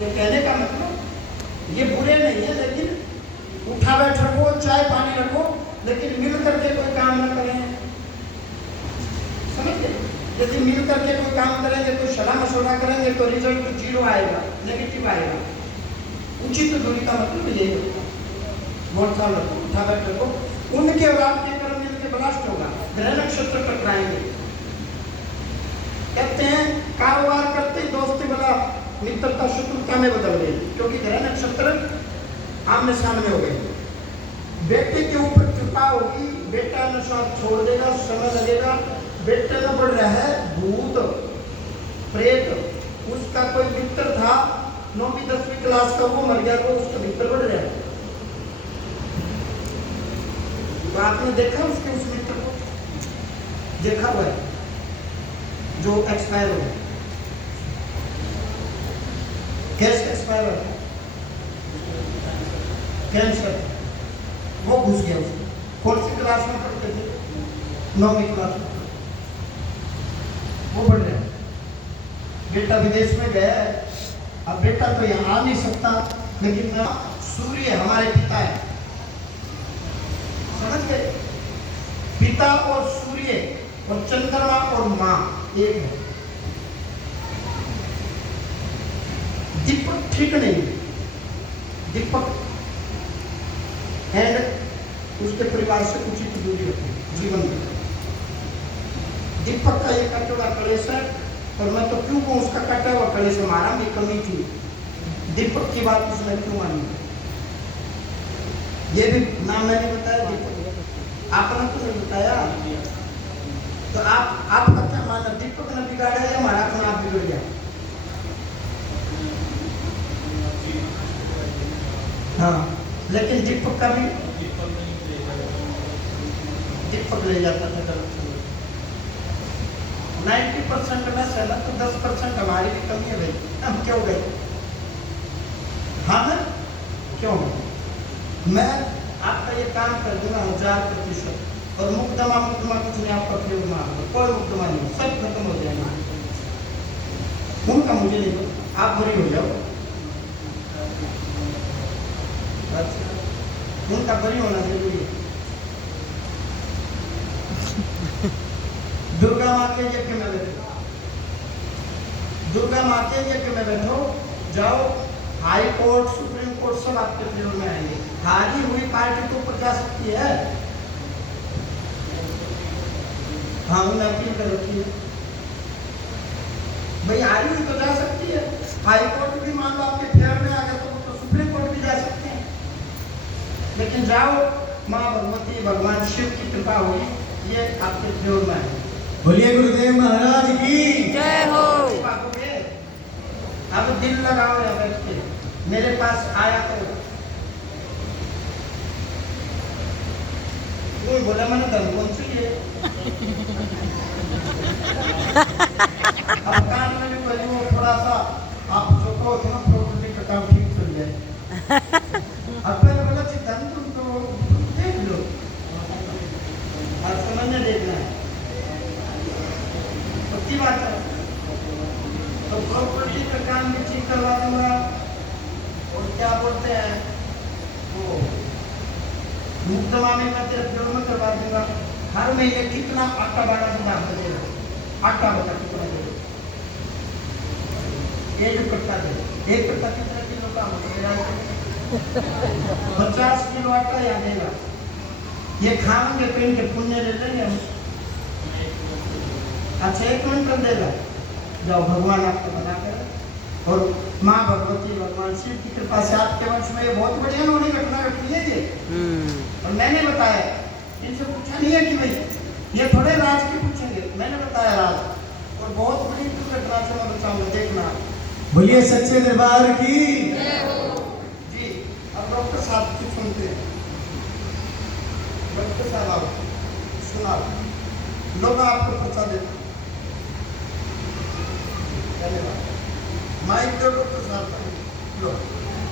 तो कहने का मतलब ये बुरे नहीं है, लेकिन उठा बैठ रखो, चाय पानी रखो, लेकिन मिल करके कोई काम न करें। समझ गए? यदि मिल करके कोई काम करेंगे तो सलाह मशवरा करेंगे तो रिजल्ट 0 आएगा, नेगेटिव आएगा। उचित दूरी का मतलब यही होता है। बहुत ख्याल रखो, उठा बैठ रखो। उनके और आपके कर्म मिल के ब्लास्ट होगा, ग्रह नक्षत्र टकराएंगे। कहते हैं कारोबार करते ही दोस्ती वाला मित्रता शत्रुता में बदल गई, क्योंकि ग्रह नक्षत्र आमने सामने हो गए। बेटे के ऊपर कृपा होगी, बेटा नशा छोड़ देगा, समय लगेगा। बेटे में बढ़ रहा है भूत प्रेत। उसका कोई मित्र था 9वीं 10वीं क्लास का, वो मर गया, तो उसका मित्र बढ़ रहा है। तो आपने देखा उसके उस मित्र को? देखा हुआ है जो एक्सपायर हो गया। कैसे एक्सपायर हो गया? कैंसर। वो घुस गया उसको। कौन सी क्लास में पढ़ते थे? 9वीं क्लास में। वो बढ़ रहा है। बेटा विदेश में गया है, अब बेटा तो यहाँ आ नहीं सकता, लेकिन सूर्य हमारे पिता है। समझ गए? पिता और सूर्य और चंद्रमा और माँ एक है। दीपक ठीक नहीं, दीपक एंड उसके परिवार से उचित दूरी रखें जीवन में। दीपक का ये कटा हुआ कलेश है, और मैं तो क्यों कहूँ उसका कटा हुआ कलेश हमारा भी कमी थी। दीपक की बात उसने क्यों मानी? ये भी नाम मैंने बताया, दीपक आपने तो नहीं बताया। तो आपका क्या मानना? दीपक ने बिगाड़ा या हमारा अपना आप बिगड़ गया? हाँ, लेकिन दीपक का भी दीपक ले जाता था गलत। 90% में सहमत, तो 10% हमारी भी कमी है भाई। हम क्यों गए? हाँ ना, क्यों? मैं आपका ये काम कर दूंगा 1000%, और मुकदमा कुछ नहीं आपका प्रयोग में आऊंगा, कोई मुकदमा नहीं, सब खत्म हो जाएगा। उनका मुझे नहीं पता, आप बुरी हो जाओ। उनका बरी होना जरूरी है। दुर्गा माँ के यज्ञ में बैठो, दुर्गा माँ के यज्ञ में बैठो, जाओ। हाई कोर्ट सुप्रीम कोर्ट सब आपके प्रयोग में आएंगे। हारी हुई पार्टी तो ऊपर जा सकती है। हाँ, उन्हें अपील कर रखी है भाई, हारी हुई तो जा सकती है। हाई कोर्ट भी मान लो आपके फेवर में आ गया तो सुप्रीम कोर्ट भी जा सकते हैं। लेकिन जाओ, माँ भगवती भगवान शिव की कृपा हुई, ये आपके प्रयोग में आएंगे। बोलिए गुरुदेव महाराज की जय हो। अब दिल लगाओ या बैठ के, मेरे पास आया तो कोई बोला मैंने धन कौन सी है। अब कान में भी कोई वो थोड़ा सा आप जो कहो ना प्रॉपर्टी का काम ठीक चल जाए। अब मैंने बोला कि धन तुम तो देख लो, और समझने देखना है, पक्की बात है। तो प्रॉपर्टी का काम भी ठीक करवा दूंगा, और क्या बोलते हैं वो मुकदमा में मैं तेरे प्रयोग में करवा दूंगा। हर महीने कितना आटा बाड़ा से दाम देगा, आटा बता कितना दे, एक कट्टा दे, एक कट्टा कितना किलो का होगा? 50 किलो आटा यहाँ देगा। ये खाएंगे पहन के पुण्य ले लेंगे हम। अच्छा 1 क्विंटल देगा, जाओ भगवान आपको बना कर, और माँ भगवती भगवान शिव की कृपा से आपके वंश में ये बहुत बढ़िया उन्होंने घटना घटी है ये। और मैंने बताया, इनसे पूछा नहीं है कि भाई ये थोड़े राज की पूछेंगे, मैंने बताया राज, और बहुत बड़ी दुर्घटना से मैं बचाऊंगा, देखना। बोलिए सच्चे दरबार की जी। अब डॉक्टर साहब की सुनते हैं। डॉक्टर साहब आओ, सुना लोग आपको पता देते। धन्यवाद। माइक दो डॉक्टर साहब लो।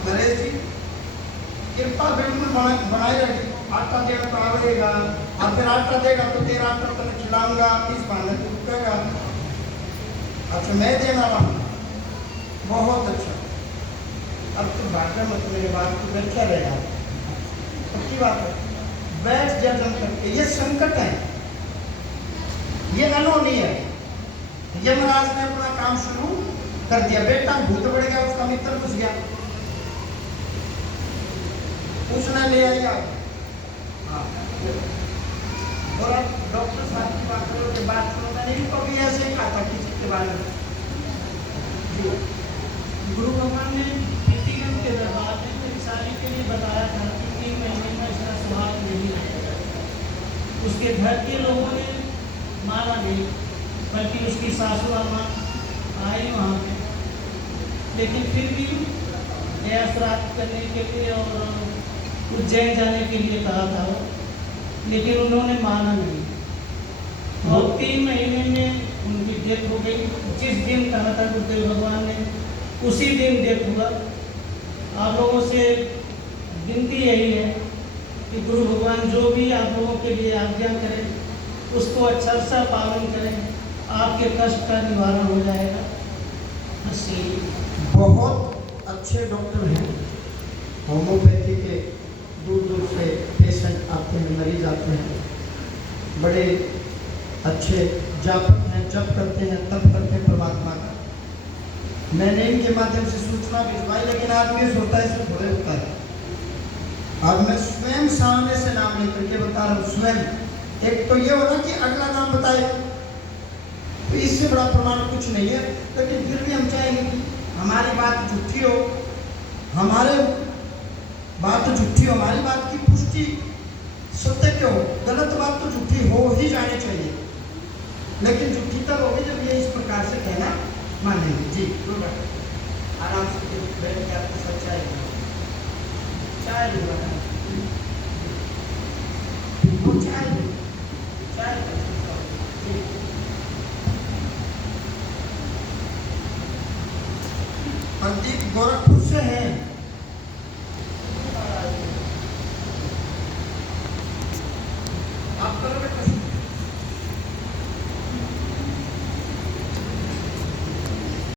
नरेश जी, कृपा बिल्कुल बनाए रखिए। आटा देगा तो आवेगा, और फिर आटा देगा तो तेरा आटा तो मैं खिलाऊंगा, इस बहाने तो रुकेगा। अच्छा मैं देना वहाँ, बहुत अच्छा। अब तो भागा मत मेरे बात को बैठा रहेगा, पक्की बात है। बैठ जा जम करके, ये संकट है, ये अनहोनी है। यमराज ने अपना काम शुरू कर दिया। बेटा भूत बढ़ गया, उसका मित्र घुस गया, उसने ले आया। हाँ, और अब डॉक्टर साहब की बात करो के बाद सुनो, मैंने भी कभी ऐसे ही कहा था किसी के बारे में। गुरु भगवान ने प्रीतिगम के दरबार में त्रिशाली के लिए बताया था कि 3 महीने में इसका स्वभाव नहीं रहेगा। उसके घर के लोगों ने माना नहीं, बल्कि उसकी सासू अम्मा आई वहाँ पे, लेकिन फिर भी गया श्राद्ध करने के लिए और उज्जैन जाने के लिए कहा था वो, लेकिन उन्होंने माना नहीं और 3 महीने में उनकी डेथ हो गई। जिस दिन कहा था गुरुदेव भगवान ने, उसी दिन डेथ हुआ। आप लोगों से विनती यही है कि गुरु भगवान जो भी आप लोगों के लिए आज्ञा करें, उसको अच्छा सा पालन करें, आपके कष्ट का निवारण हो जाएगा। बहुत अच्छे डॉक्टर हैं, होम्योपैथी के दूर दूर से पेशेंट आते हैं, मरीज आते हैं, बड़े अच्छे जापक हैं, जप करते हैं, तप करते हैं परमात्मा का। मैंने इनके माध्यम से सूचना भिजवाई, लेकिन आदमी सोता है इसमें थोड़े होता है। अब मैं स्वयं सामने से नाम लेकर के बता रहा हूँ, स्वयं। एक तो ये होना कि अगला नाम बताए, तो इससे बड़ा प्रमाण कुछ नहीं है, लेकिन फिर भी हम चाहेंगे कि हमारी बात झूठी हो, हमारे बात झूठी हो, हमारी बात की पुष्टि सत्य क्यों, गलत बात तो झूठी हो ही जानी चाहिए, लेकिन झूठी तब होगी जब ये इस प्रकार से कहना मानेंगे। जी आराम से बैठ के आपको सच्चाई चाय लूँगा, वो चाय चाय पंडित गोरखपुर से हैं।